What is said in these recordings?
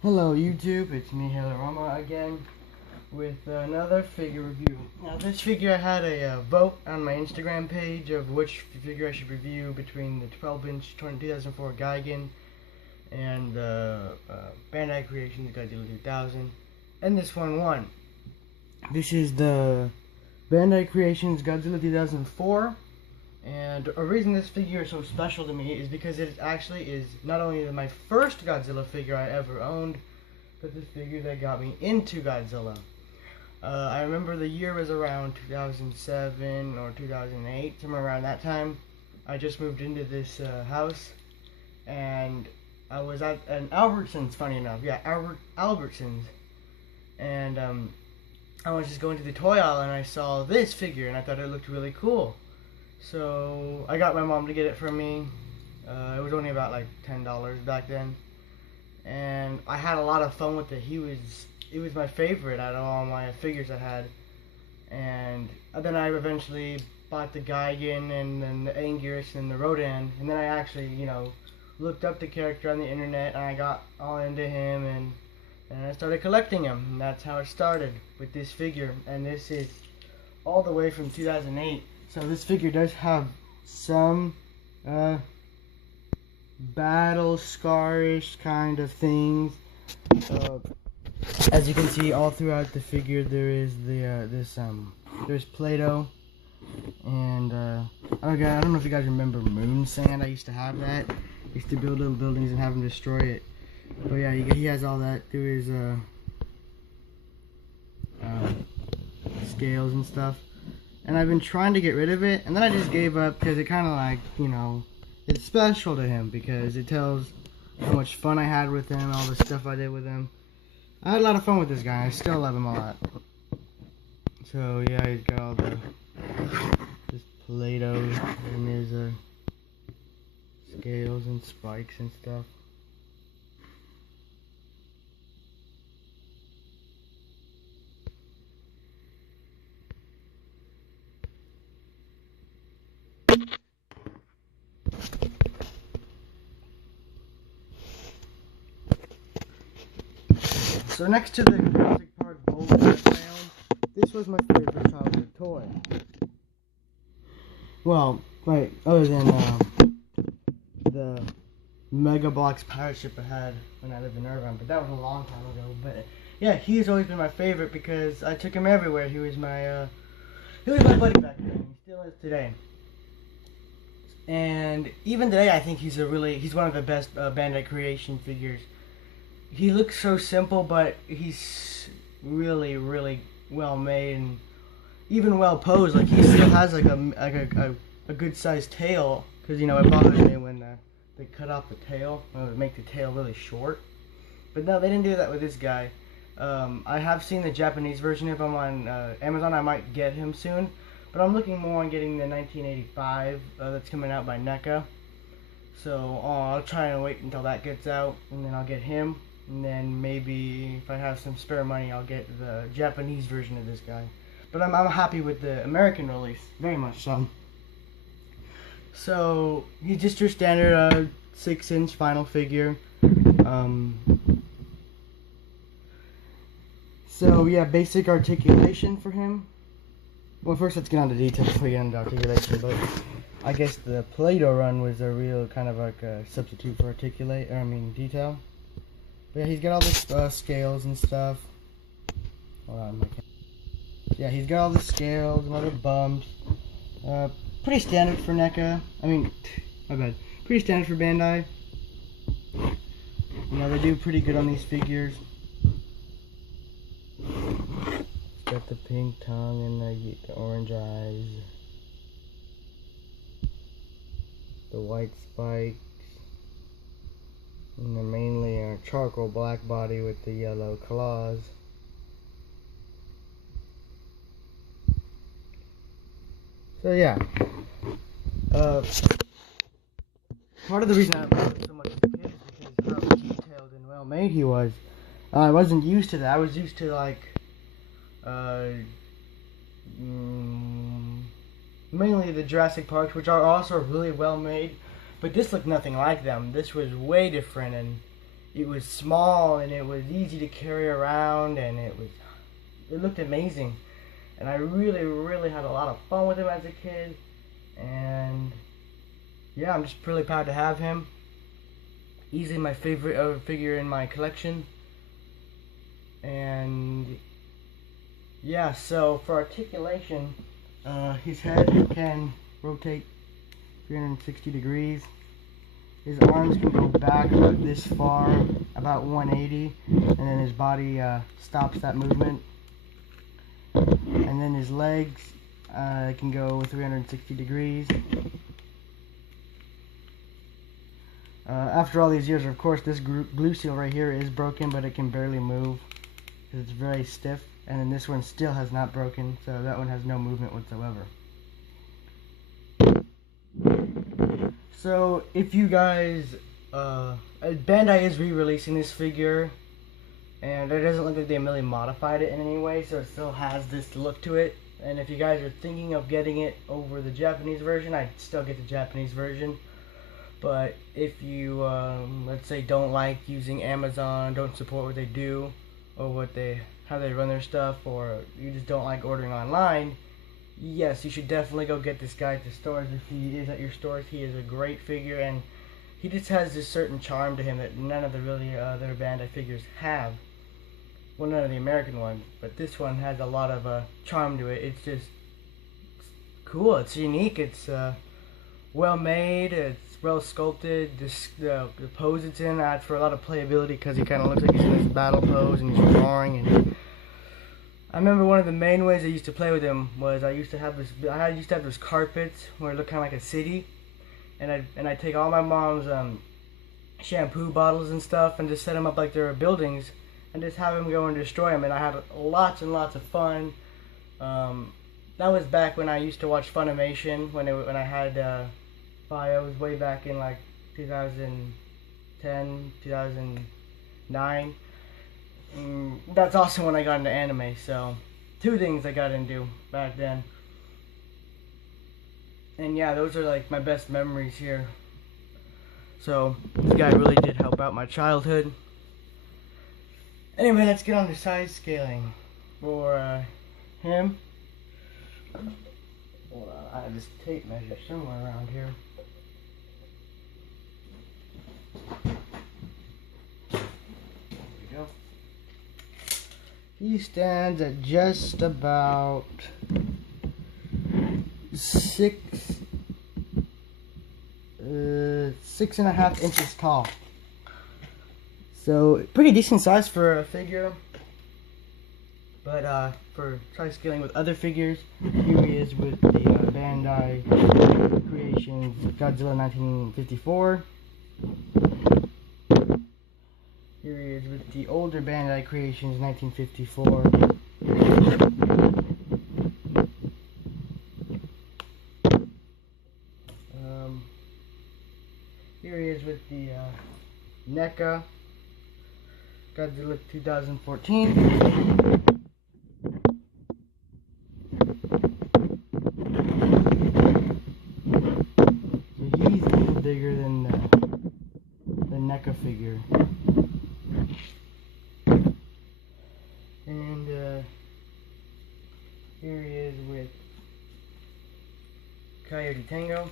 Hello YouTube, it's me Hilarama again with another figure review. Now this figure, I had a vote on my Instagram page of which figure I should review between the 12-inch 2004 Gigan and the Bandai Creations Godzilla 2000, and this one won. This is the Bandai Creations Godzilla 2004, and a reason this figure is so special to me is because it actually is not only my first Godzilla figure I ever owned, but the figure that got me into Godzilla. I remember the year was around 2007 or 2008, somewhere around that time. I just moved into this house, and I was at an Albertsons, funny enough. Yeah, Albertsons. And I was just going to the toy aisle, and I saw this figure, and I thought it looked really cool. So I got my mom to get it for me. It was only about like $10 back then, and I had a lot of fun with it. It was my favorite out of all my figures I had, and then I eventually bought the Gigan and then the Anguirus and the Rodan, and then I actually, looked up the character on the internet, and I got all into him, and I started collecting him, and that's how it started with this figure. And this is all the way from 2008. So this figure does have some battle scarish kind of things. As you can see, all throughout the figure, there is there's Play-Doh, and oh god, I don't know if you guys remember moon sand. I used to have that. I used to build little buildings and have them destroy it. But yeah, he has all that through his scales and stuff. And I've been trying to get rid of it, and then I just gave up because it kind of like, it's special to him because it tells how much fun I had with him, all the stuff I did with him. I had a lot of fun with this guy. I still love him a lot. So yeah, he's got all this Play-Doh and his scales and spikes and stuff. So next to the Jurassic Park Boulder I found, this was my favorite childhood toy. Well, right, other than the Mega Bloks pirate ship I had when I lived in Irvine, but that was a long time ago. But yeah, he's always been my favorite because I took him everywhere. He was my buddy back then. He still is today. And even today, I think he's one of the best Bandai Creation figures. He looks so simple, but he's really, really well made and even well posed. Like, he still has like a good sized tail, because it bothers me when they cut off the tail, make the tail really short. But no, they didn't do that with this guy. I have seen the Japanese version of him on Amazon. I might get him soon, but I'm looking more on getting the 1985 that's coming out by NECA. So I'll try and wait until that gets out, and then I'll get him. And then maybe if I have some spare money, I'll get the Japanese version of this guy. But I'm happy with the American release, very much so. So he's just your standard 6-inch final figure. So yeah, basic articulation for him. Well, first let's get on to details before we get into articulation. But I guess the Play-Doh run was a real kind of like a substitute for detail. But yeah, he's got all the scales and stuff. Hold on, yeah, he's got all the scales and other bumps. Pretty standard for NECA. My bad. Pretty standard for Bandai. They do pretty good on these figures. It's got the pink tongue and the orange eyes. The white spikes. And they're mainly a charcoal black body with the yellow claws. So yeah, part of the reason I loved it so much as a kid is because how detailed and well made he was. I wasn't used to that. I was used to like mainly the Jurassic Parks, which are also really well made. But this looked nothing like them. This was way different, and it was small and it was easy to carry around, and it looked amazing. And I really had a lot of fun with him as a kid. And yeah, I'm just really proud to have him. Easily my favorite figure in my collection. And yeah, so for articulation, his head can rotate 360 degrees. His arms can go back about this far, about 180, and then his body stops that movement. And then his legs can go 360 degrees. After all these years, of course, this glue seal right here is broken, but it can barely move because it's very stiff. And then this one still has not broken, so that one has no movement whatsoever. So if you guys, Bandai is re-releasing this figure, and it doesn't look like they really modified it in any way, so it still has this look to it. And if you guys are thinking of getting it over the Japanese version, I'd still get the Japanese version. But if you, let's say, don't like using Amazon, don't support what they do, or how they run their stuff, or you just don't like ordering online, yes, you should definitely go get this guy at the stores. If he is at your stores, he is a great figure, and he just has this certain charm to him that none of the really other Bandai figures have. Well, none of the American ones, but this one has a lot of charm to it. It's just cool. It's unique. It's well made. It's well sculpted. The pose it's in adds for a lot of playability because he kind of looks like he's in this battle pose and he's roaring. And I remember one of the main ways I used to play with him was I used to have this carpets where it looked kind of like a city, and I'd take all my mom's shampoo bottles and stuff and just set them up like they were buildings, and just have him go and destroy them. And I had lots and lots of fun. That was back when I used to watch Funimation, when I had bios way back in like 2010, 2009. That's also when I got into anime, so two things I got into back then. And yeah, those are like my best memories here. So this guy really did help out my childhood. Anyway, let's get on to size scaling for him. Hold on, I have this tape measure somewhere around here. There we go. He stands at just about 6.5 inches tall. So pretty decent size for a figure. But for size scaling with other figures, here he is with the Bandai Creations Godzilla 1954. Here he is with the older Bandai Creations 1954. Here he is with the NECA Godzilla 2014. So he's even bigger than the NECA figure. And here he is with Coyote Tango.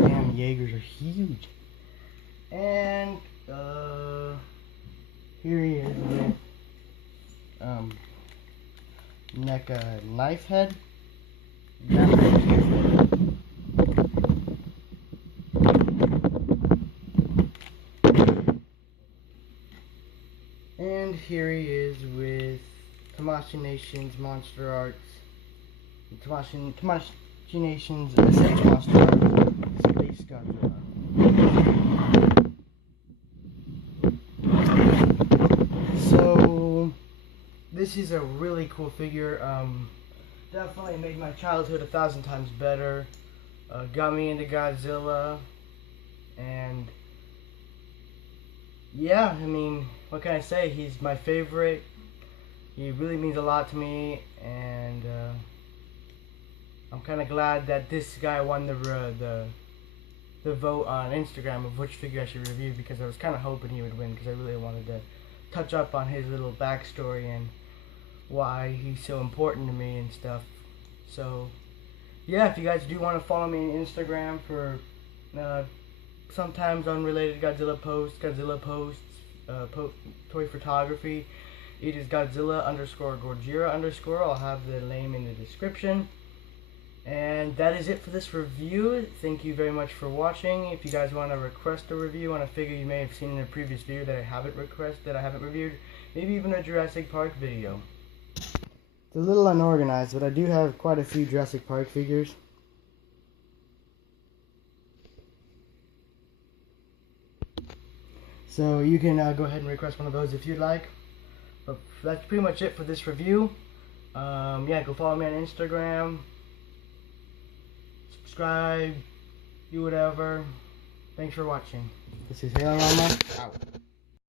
Damn, Jaegers are huge. And here he is with NECA Knife Head. And here he is with Tamashii Nations Monster Arts. Tamashii Nations SH Monster Arts Space Godzilla. So this is a really cool figure. Definitely made my childhood 1,000 times better. Got me into Godzilla, and yeah, I mean, what can I say? He's my favorite. He really means a lot to me, and I'm kind of glad that this guy won the vote on Instagram of which figure I should review, because I was kind of hoping he would win, because I really wanted to touch up on his little backstory and why he's so important to me and stuff. So yeah, if you guys do want to follow me on Instagram for sometimes unrelated Godzilla posts, toy photography, it is Godzilla_Gojira_. I'll have the name in the description. And that is it for this review. Thank you very much for watching. If you guys want to request a review on a figure you may have seen in a previous video that I haven't reviewed, maybe even a Jurassic Park video. It's a little unorganized, but I do have quite a few Jurassic Park figures. So you can go ahead and request one of those if you'd like. But that's pretty much it for this review. Yeah, go follow me on Instagram. Subscribe. Do whatever. Thanks for watching. This is Hailorama, out.